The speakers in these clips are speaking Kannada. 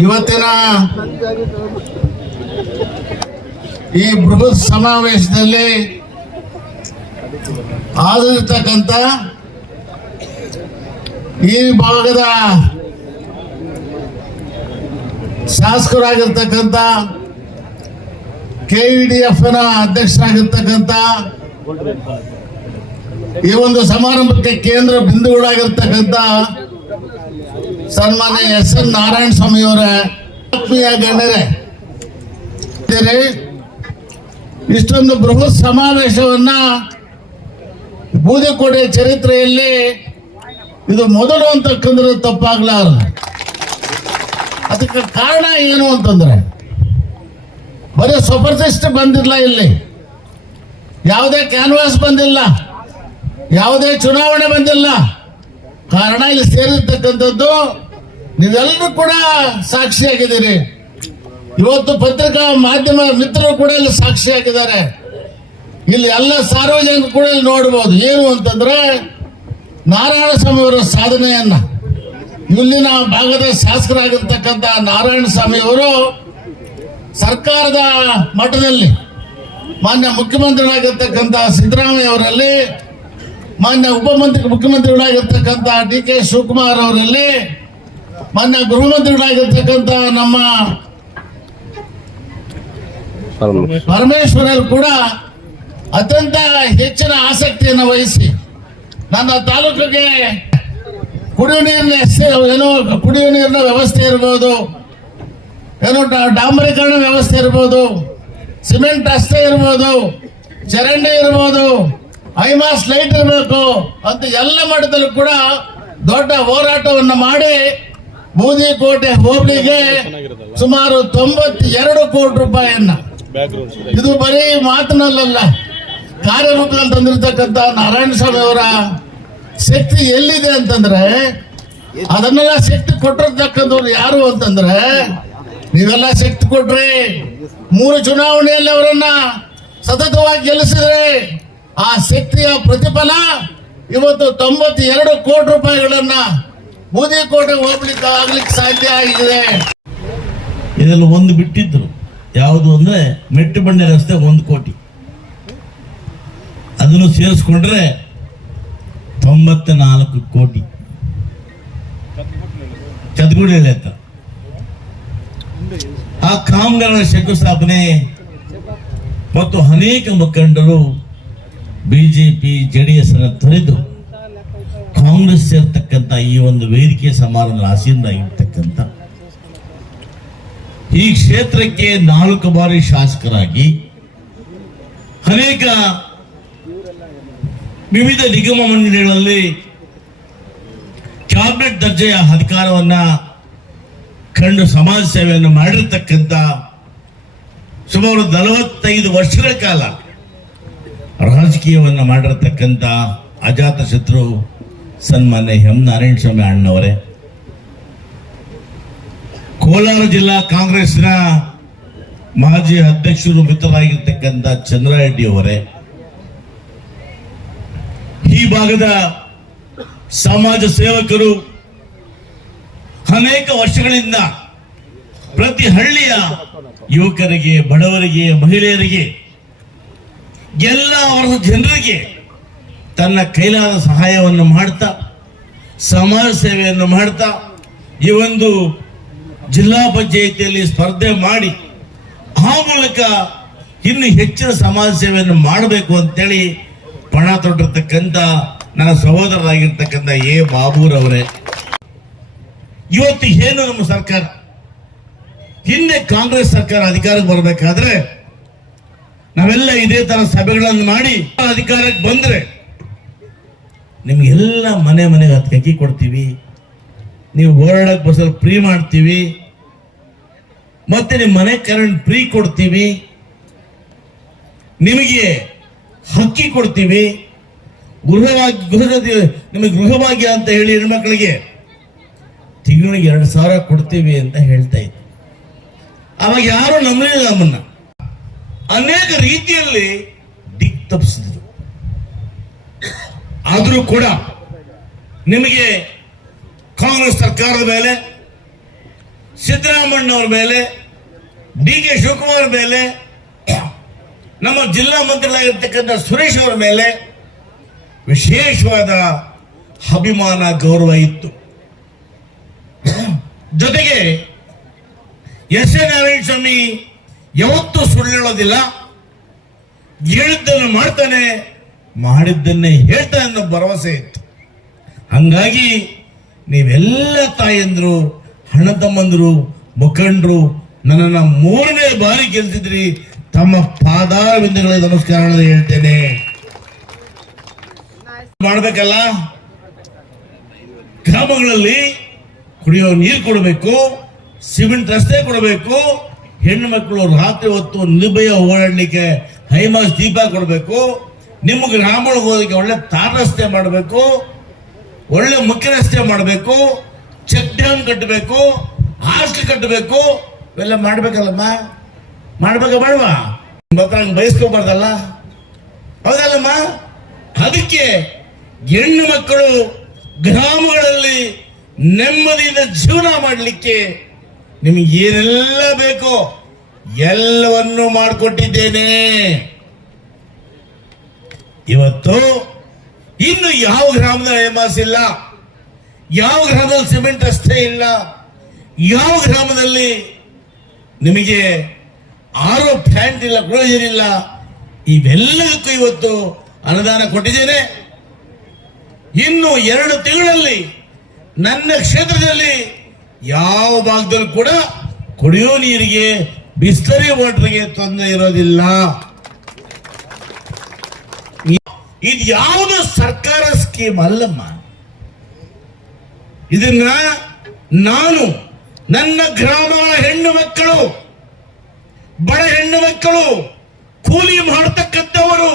ಇವತ್ತಿನ ಈ ಬೃಹತ್ ಸಮಾವೇಶದಲ್ಲಿ ಹಾಜರಿರ್ತಕ್ಕಂಥ ಈ ಭಾಗದ ಶಾಸಕರಾಗಿರ್ತಕ್ಕಂಥ KVDF ಅಧ್ಯಕ್ಷರಾಗಿರ್ತಕ್ಕಂಥ ಈ ಒಂದು ಸಮಾರಂಭಕ್ಕೆ ಕೇಂದ್ರ ಬಿಂದುಗಳಾಗಿರ್ತಕ್ಕಂಥ ಸನ್ಮಾನ್ಯ SN ನಾರಾಯಣ ಸ್ವಾಮಿ ಅವರ ಆತ್ಮೀಯ ಗಣ್ಯರೇ, ಇಷ್ಟೊಂದು ಬೃಹತ್ ಸಮಾವೇಶವನ್ನ ಬೂದಿಕೋಟೆ ಚರಿತ್ರೆಯಲ್ಲಿ ಇದು ಮೊದಲು ಅಂತಕ್ಕಂದ್ರೆ ತಪ್ಪಾಗ್ಲಾರದು. ಅದಕ್ಕೆ ಕಾರಣ ಏನು ಅಂತಂದ್ರೆ ಬರೀ ಸ್ವಪ್ರತಿಷ್ಠೆ ಬಂದಿಲ್ಲ, ಇಲ್ಲಿ ಯಾವುದೇ ಕ್ಯಾನ್ವಾಸ್ ಬಂದಿಲ್ಲ, ಯಾವುದೇ ಚುನಾವಣೆ ಬಂದಿಲ್ಲ. ಕಾರಣ ಇಲ್ಲಿ ಸೇರಿರ್ತಕ್ಕಂಥದ್ದು ನೀವೆಲ್ಲರೂ ಕೂಡ ಸಾಕ್ಷಿಯಾಗಿದ್ದೀರಿ. ಇವತ್ತು ಪತ್ರಿಕಾ ಮಾಧ್ಯಮ ಮಿತ್ರರು ಕೂಡ ಇಲ್ಲಿ ಸಾಕ್ಷಿಯಾಗಿದ್ದಾರೆ. ಇಲ್ಲಿ ಎಲ್ಲ ಸಾರ್ವಜನಿಕರು ಕೂಡ ಇಲ್ಲಿ ನೋಡಬಹುದು. ಏನು ಅಂತಂದ್ರೆ ನಾರಾಯಣ ಸ್ವಾಮಿ ಅವರ ಸಾಧನೆಯನ್ನ, ಇಲ್ಲಿನ ಭಾಗದ ಶಾಸಕರಾಗಿರ್ತಕ್ಕಂಥ ನಾರಾಯಣ ಸ್ವಾಮಿ ಅವರು ಸರ್ಕಾರದ ಮಟ್ಟದಲ್ಲಿ ಮಾನ್ಯ ಮುಖ್ಯಮಂತ್ರಿಗಳಾಗಿರ್ತಕ್ಕಂಥ ಸಿದ್ದರಾಮಯ್ಯ ಅವರಲ್ಲಿ, ಮಾನ್ಯ ಮುಖ್ಯಮಂತ್ರಿಗಳಾಗಿರ್ತಕ್ಕಂಥ DK ಶಿವಕುಮಾರ್ ಅವರಲ್ಲಿ, ಮಾನ್ಯ ಗೃಹ ಮಂತ್ರಿಗಳಾಗಿರ್ತಕ್ಕಂಥ ನಮ್ಮ ಪರಮೇಶ್ವರಲ್ಲಿ ಕೂಡ ಅತ್ಯಂತ ಹೆಚ್ಚಿನ ಆಸಕ್ತಿಯನ್ನು ವಹಿಸಿ ನನ್ನ ತಾಲೂಕಿಗೆ ಕುಡಿಯುವ ನೀರಿನ ವ್ಯವಸ್ಥೆ ಇರ್ಬೋದು, ಡಾಂಬರೀಕರಣ ವ್ಯವಸ್ಥೆ ಇರ್ಬೋದು, ಸಿಮೆಂಟ್ ರಸ್ತೆ ಇರ್ಬೋದು, ಚರಂಡಿ ಇರ್ಬೋದು, ಐಮಾಸ್ ಲೈಟ್ ಇರಬೇಕು ಅಂತ ಎಲ್ಲ ಮಟ್ಟದಲ್ಲೂ ಕೂಡ ದೊಡ್ಡ ಹೋರಾಟವನ್ನು ಮಾಡಿ ಬೂದಿಕೋಟೆ ಹೋಬಳಿಗೆ ಸುಮಾರು 92 ಕೋಟಿ ರೂಪಾಯಿಯನ್ನ, ಇದು ಬರೀ ಮಾತಿನಲ್ಲ ಕಾರ್ಯರೂಪದಲ್ಲಿ ತಂದಿರತಕ್ಕಂಥ ನಾರಾಯಣ ಸ್ವಾಮಿ ಅವರ ಶಕ್ತಿ ಎಲ್ಲಿದೆ ಅಂತಂದ್ರೆ, ಅದನ್ನೆಲ್ಲ ಶಕ್ತಿ ಕೊಟ್ಟಿರ್ತಕ್ಕಂಥವ್ರು ಯಾರು ಅಂತಂದ್ರೆ ನೀವೆಲ್ಲ ಶಕ್ತಿ ಕೊಟ್ರಿ. 3 ಚುನಾವಣೆಯಲ್ಲಿ ಅವರನ್ನ ಸತತವಾಗಿ ಗೆಲ್ಲಿಸಿದ್ರೆ ಆ ಶಕ್ತಿಯ ಪ್ರತಿಫಲ ಇವತ್ತು 92 ಕೋಟಿ ರೂಪಾಯಿಗಳನ್ನ ಬೂದಿಕೋಟೆ ಹೋಗ್ಲಿಕ್ಕೆ ಆಗ್ಲಿಕ್ಕೆ ಸಾಧ್ಯ ಆಗಿದೆ. ಇದೆಲ್ಲ ಒಂದು ಬಿಟ್ಟಿದ್ರು, ಯಾವುದು ಅಂದ್ರೆ ಮೆಟ್ಟು ಬಂಡೆ ರಸ್ತೆ 1 ಕೋಟಿ, ಅದನ್ನು ಸೇರಿಸ್ಕೊಂಡ್ರೆ 94 ಕೋಟಿ. ಚದಗುಡಿ ಅಂತ ಆ ಕಾಮಗಾರಿಗಳ ಶಂಕುಸ್ಥಾಪನೆ ಮತ್ತು ಅನೇಕ ಮುಖಂಡರು BJP JDS ಅನ್ನು ತೊರೆದು ಕಾಂಗ್ರೆಸ್ ಸೇರ್ತಕ್ಕಂಥ ಈ ಒಂದು ವೇದಿಕೆ ಸಮಾರಂಭ ಆಸೀನರಾಗಿರ್ತಕ್ಕಂಥ ಈ ಕ್ಷೇತ್ರಕ್ಕೆ 4 ಬಾರಿ ಶಾಸಕರಾಗಿ ಅನೇಕ ವಿವಿಧ ನಿಗಮ ಮಂಡಳಿಗಳಲ್ಲಿ ಕ್ಯಾಬಿನೆಟ್ ದರ್ಜೆಯ ಅಧಿಕಾರವನ್ನ ಕಂಡು ಸಮಾಜ ಸೇವೆಯನ್ನು ಮಾಡಿರ್ತಕ್ಕಂಥ ಸುಮಾರು 45 ವರ್ಷಗಳ ಕಾಲ ರಾಜಕೀಯವನ್ನು ಮಾಡಿರ್ತಕ್ಕಂಥ ಅಜಾತ ಶತ್ರು ಸನ್ಮಾನ್ಯ ನಾರಾಯಣ ಸ್ವಾಮಿ ಅಣ್ಣವರೇ, ಕೋಲಾರ ಜಿಲ್ಲಾ ಕಾಂಗ್ರೆಸ್ನ ಮಾಜಿ ಅಧ್ಯಕ್ಷರು ಮಿತ್ರರಾಗಿರ್ತಕ್ಕಂಥ ಚಂದ್ರಾರೆಡ್ಡಿ ಅವರೇ, ಈ ಭಾಗದ ಸಮಾಜ ಸೇವಕರು ಅನೇಕ ವರ್ಷಗಳಿಂದ ಪ್ರತಿ ಹಳ್ಳಿಯ ಯುವಕರಿಗೆ, ಬಡವರಿಗೆ, ಮಹಿಳೆಯರಿಗೆ, ಎಲ್ಲ ವರ್ಗದ ಜನರಿಗೆ ತನ್ನ ಕೈಲಾದ ಸಹಾಯವನ್ನು ಮಾಡ್ತಾ ಸಮಾಜ ಸೇವೆಯನ್ನು ಮಾಡ್ತಾ ಈ ಒಂದು ಜಿಲ್ಲಾ ಪಂಚಾಯಿತಿಯಲ್ಲಿ ಸ್ಪರ್ಧೆ ಮಾಡಿ ಆ ಮೂಲಕ ಇನ್ನು ಹೆಚ್ಚಿನ ಸಮಾಜ ಸೇವೆಯನ್ನು ಮಾಡಬೇಕು ಅಂತೇಳಿ ಪಣ ತೊಟ್ಟಿರ್ತಕ್ಕಂಥ ನನ್ನ ಸಹೋದರರಾಗಿರ್ತಕ್ಕಂಥ ಬಾಬೂರವರೇ, ಇವತ್ತು ಏನು ನಮ್ಮ ಸರ್ಕಾರ, ಹಿಂದೆ ಕಾಂಗ್ರೆಸ್ ಸರ್ಕಾರ ಅಧಿಕಾರಕ್ಕೆ ಬರಬೇಕಾದ್ರೆ ನಾವೆಲ್ಲ ಇದೇ ತರ ಸಭೆಗಳನ್ನು ಮಾಡಿ ಅಧಿಕಾರಕ್ಕೆ ಬಂದ್ರೆ ನಿಮ್ಗೆಲ್ಲ ಮನೆಗೆ ಅಕ್ಕಿ ಕೊಡ್ತೀವಿ, ನೀವು ಓಡಾಡಕ್ ಬಸ್ಸಲ್ಲಿ ಫ್ರೀ ಮಾಡ್ತೀವಿ, ಮತ್ತೆ ನಿಮ್ಮ ಮನೆ ಕರೆಂಟ್ ಫ್ರೀ ಕೊಡ್ತೀವಿ, ನಿಮಗೆ ಹಕ್ಕಿ ಕೊಡ್ತೀವಿ, ನಿಮಗೆ ಗೃಹಭಾಗ್ಯ ಅಂತ ಹೇಳಿ ಹೆಣ್ಮಕ್ಳಿಗೆ ತಿಂಗಳಿಗೆ 2,000 ಕೊಡ್ತೀವಿ ಅಂತ ಹೇಳ್ತಾ ಇತ್ತು. ಅವಾಗ ಯಾರು ನಂಬಲಿಲ್ಲ ನಮ್ಮನ್ನ. ಅನೇಕ ರೀತಿಯಲ್ಲಿ ದಿಕ್ ತಪ್ಪಿಸಿದ್ರು. ಆದರೂ ಕೂಡ ನಿಮಗೆ ಕಾಂಗ್ರೆಸ್ ಸರ್ಕಾರದ ಮೇಲೆ ಸಿದ್ದರಾಮಣ್ಣವ್ರ ಮೇಲೆ, DK ಶಿವಕುಮಾರ್ ಮೇಲೆ, ನಮ್ಮ ಜಿಲ್ಲಾ ಮಂತ್ರಿಗಳಾಗಿರ್ತಕ್ಕಂಥ ಸುರೇಶ್ ಅವರ ಮೇಲೆ ವಿಶೇಷವಾದ ಅಭಿಮಾನ, ಗೌರವ ಇತ್ತು. ಜೊತೆಗೆ ಎಸ್ ಎ ನಾರಾಯಣ ಸ್ವಾಮಿ ಯಾವತ್ತೂ ಸುಳ್ಳು ಹೇಳೋದಿಲ್ಲ, ಹೇಳಿದ್ದನ್ನು ಮಾಡ್ತಾನೆ, ಮಾಡಿದ್ದನ್ನೇ ಹೇಳ್ತಾನೆ ಅನ್ನೋ ಭರವಸೆ ಇತ್ತು. ಹಂಗಾಗಿ ನೀವೆಲ್ಲ ತಾಯಂದ್ರು, ಹಣ ತಮ್ಮಂದ್ರು, ಮುಖಂಡರು ನನ್ನನ್ನು 3ನೇ ಬಾರಿ ಗೆಲ್ತಿದ್ರಿ. ತಮ್ಮ ಪಾದಾರವಿಂದಗಳಿಗೆ ನಮಸ್ಕಾರ ಹೇಳ್ತೇನೆ. ಮಾಡಬೇಕಲ್ಲ, ಗ್ರಾಮಗಳಲ್ಲಿ ಕುಡಿಯೋ ನೀರು ಕೊಡಬೇಕು, ಸಿಮೆಂಟ್ ರಸ್ತೆ ಕೊಡಬೇಕು, ಹೆಣ್ಣು ಮಕ್ಕಳು ರಾತ್ರಿ ಹೊತ್ತು ನಿರ್ಭಯ ಓಡಾಡ್ಲಿಕ್ಕೆ ಹೈಮಾಸ್ ದೀಪ ಕೊಡಬೇಕು, ನಿಮ್ಮ ಗ್ರಾಮಗಳಿಗೆ ಹೋದಕ್ಕೆ ಒಳ್ಳೆ ತಾರ್ ರಸ್ತೆ ಮಾಡಬೇಕು, ಒಳ್ಳೆ ಮುಖ್ಯ ರಸ್ತೆ ಮಾಡಬೇಕು, ಚೆಕ್ ಡ್ಯಾಮ್ ಕಟ್ಟಬೇಕು, ಹಾಸ್ಟೆಲ್ ಕಟ್ಟಬೇಕು. ಇವೆಲ್ಲ ಮಾಡ್ಬೇಕಲ್ಲಮ್ಮ, ಬೇಡವಾ? ಬಯಸ್ಕೋಬಾರ್ದಲ್ಲ, ಹೌದಲ್ಲಮ್ಮ? ಅದಕ್ಕೆ ಹೆಣ್ಣು ಮಕ್ಕಳು ಗ್ರಾಮಗಳಲ್ಲಿ ನೆಮ್ಮದಿಯಿಂದ ಜೀವನ ಮಾಡಲಿಕ್ಕೆ ನಿಮಗೆ ಏನೆಲ್ಲ ಬೇಕೋ ಎಲ್ಲವನ್ನು ಮಾಡಿಕೊಟ್ಟಿದ್ದೇನೆ. ಇವತ್ತು ಇನ್ನು ಯಾವ ಗ್ರಾಮದ ಹೇಮಾಸ್ ಇಲ್ಲ, ಯಾವ ಗ್ರಾಮದಲ್ಲಿ ಸಿಮೆಂಟ್ ರಸ್ತೆ ಇಲ್ಲ, ಯಾವ ಗ್ರಾಮದಲ್ಲಿ ನಿಮಗೆ ಆರೋ ಪ್ಲಾಂಟ್ ಇಲ್ಲ, ಕುಡಿಯೋದಿಲ್ಲ. ಇವೆಲ್ಲದಕ್ಕೂ ಇವತ್ತು ಅನುದಾನ ಕೊಟ್ಟಿದ್ದೇನೆ. ಇನ್ನು 2 ತಿಂಗಳಲ್ಲಿ ನನ್ನ ಕ್ಷೇತ್ರದಲ್ಲಿ ಯಾವ ಭಾಗದಲ್ಲಿ ಕೂಡ ಕುಡಿಯೋ ನೀರಿಗೆ, ಬಿಸ್ಲರಿ ವಾಟರ್ಗೆ ತೊಂದರೆ ಇರೋದಿಲ್ಲ. ಇದು ಯಾವುದು ಸರ್ಕಾರ ಸ್ಕೀಮ್ ಅಲ್ಲಮ್ಮ. ಇದನ್ನ ನಾನು ನನ್ನ ಗ್ರಾಮಗಳ ಹೆಣ್ಣು ಮಕ್ಕಳು, ಬಡ ಹೆಣ್ಣು ಮಕ್ಕಳು, ಕೂಲಿ ಮಾಡತಕ್ಕಂಥವರು,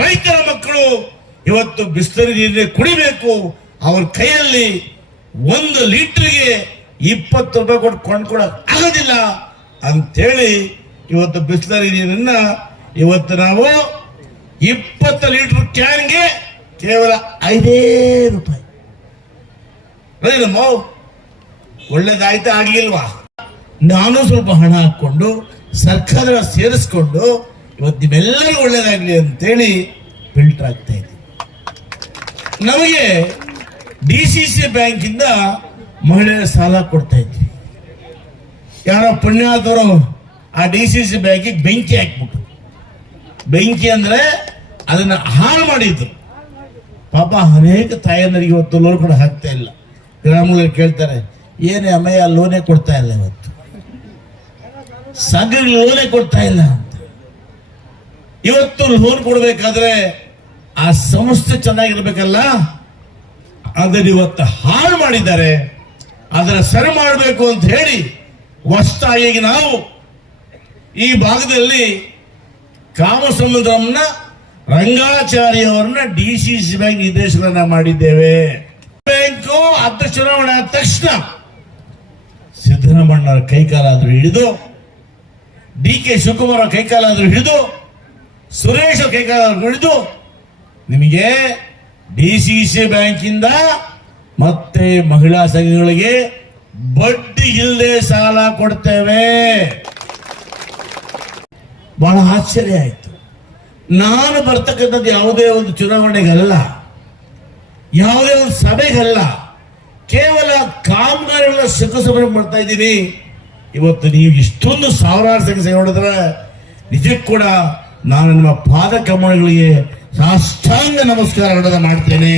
ರೈತರ ಮಕ್ಕಳು ಇವತ್ತು ಬಿಸ್ಲರಿ ನೀರನ್ನೇ ಕುಡಿಬೇಕು. ಅವ್ರ ಕೈಯಲ್ಲಿ 1 ಲೀಟರ್ಗೆ 20 ರೂಪಾಯಿ ಕೊಟ್ಟು ಕೊಂಡ್ಕೊಳಕ್ ಆಗೋದಿಲ್ಲ ಅಂತೇಳಿ ಇವತ್ತು ಬಿಸ್ಲರಿ ನೀರನ್ನ ಇವತ್ತು ನಾವು 20 ಲೀಟರ್ ಕ್ಯಾನ್ಗೆ ಕೇವಲ 5 ರೂಪಾಯಿ. ಒಳ್ಳೇದಾಯ್ತಾ ಆಗ್ಲಿಲ್ವಾ? ನಾನು ಸ್ವಲ್ಪ ಹಣ ಹಾಕೊಂಡು ಸರ್ಕಾರ ಸೇರಿಸ್ಕೊಂಡು ಇವತ್ತು ನಿಮ್ಮೆಲ್ಲರಿಗೂ ಒಳ್ಳೇದಾಗ್ಲಿ ಅಂತೇಳಿ ಫಿಲ್ಟರ್ ಆಗ್ತಾ ಇದೆ. ನಮಗೆ DCC ಬ್ಯಾಂಕಿಂದ ಮಹಿಳೆಯರ ಸಾಲ ಕೊಡ್ತಾ ಇದ್ವಿ. ಯಾರೋ ಪುಣ್ಯಾದವರು ಆ DCC ಬ್ಯಾಂಕಿಗೆ ಬೆಂಕಿ ಹಾಕ್ಬಿಟ್ರು. ಬೆಂಕಿ ಅಂದ್ರೆ ಅದನ್ನ ಹಾಳು ಮಾಡಿದ್ರು. ಪಾಪ ಅನೇಕ ತಾಯಂದರಿಗೆ ಇವತ್ತು ಲೋನ್ ಕೂಡ ಹಾಕ್ತಾ ಇಲ್ಲ. ಗ್ರಾಮಗಳಲ್ಲಿ ಕೇಳ್ತಾರೆ, ಏನೇ ಅಮ್ಮಯ್ಯ ಲೋನೇ ಕೊಡ್ತಾ ಇಲ್ಲ, ಇವತ್ತು ಸಂಘಗಳಿಗೆ ಲೋನೇ ಕೊಡ್ತಾ ಇಲ್ಲ ಅಂತ. ಇವತ್ತು ಲೋನ್ ಕೊಡ್ಬೇಕಾದ್ರೆ ಆ ಸಂಸ್ಥೆ ಚೆನ್ನಾಗಿರ್ಬೇಕಲ್ಲ, ಅದನ್ನ ಇವತ್ತು ಹಾಳು ಮಾಡಿದ್ದಾರೆ. ಅದರ ಸರಿ ಮಾಡಬೇಕು ಅಂತ ಹೇಳಿ ಹೊಸದಾಗಿ ನಾವು ಈ ಭಾಗದಲ್ಲಿ ಕಾಮಸಮುದ್ರಮ್ನ ರಂಗಾಚಾರ್ಯ ಅವರನ್ನ DCC ಬ್ಯಾಂಕ್ ನಿರ್ದೇಶನ ಮಾಡಿದ್ದೇವೆ. ಬ್ಯಾಂಕು ಅರ್ಧ ಚುನಾವಣೆ ಆದ ತಕ್ಷಣ ಸಿದ್ದರಾಮಣ್ಣವರ ಕೈಕಾಲಾದ್ರೂ ಹಿಡಿದು, DK ಶಿವಕುಮಾರ್ ಕೈಕಾಲಾದ್ರೂ ಹಿಡಿದು, ಸುರೇಶ್ ಕೈಕಾಲಾದ್ರೂ ಹಿಡಿದು ನಿಮಗೆ DCC ಬ್ಯಾಂಕಿಂದ ಮತ್ತೆ ಮಹಿಳಾ ಸಂಘಗಳಿಗೆ ಬಡ್ಡಿ ಇಲ್ಲದೆ ಸಾಲ ಕೊಡ್ತೇವೆ. ಬಹಳ ಆಶ್ಚರ್ಯ ಆಯ್ತು. ನಾನು ಬರ್ತಕ್ಕಂಥದ್ದು ಯಾವುದೇ ಒಂದು ಚುನಾವಣೆಗಲ್ಲ, ಯಾವುದೇ ಒಂದು ಸಭೆಗಲ್ಲ, ಕೇವಲ ಕಾಮಗಾರಿಗಳ ಶಂಕುಸ್ಥಾಪನೆ ಮಾಡ್ತಾ ಇದ್ದೀನಿ. ಇವತ್ತು ನೀವು ಇಷ್ಟೊಂದು ಸಾವಿರಾರು ಸಂಖ್ಯೆ ನೋಡಿದ್ರೆ ನಿಜಕ್ಕೂ ಕೂಡ ನಾನು ನಿಮ್ಮ ಪಾದ ಕಮಲಗಳಿಗೆ ಸಾಷ್ಟಾಂಗ ನಮಸ್ಕಾರ ಮಾಡ್ತೇನೆ.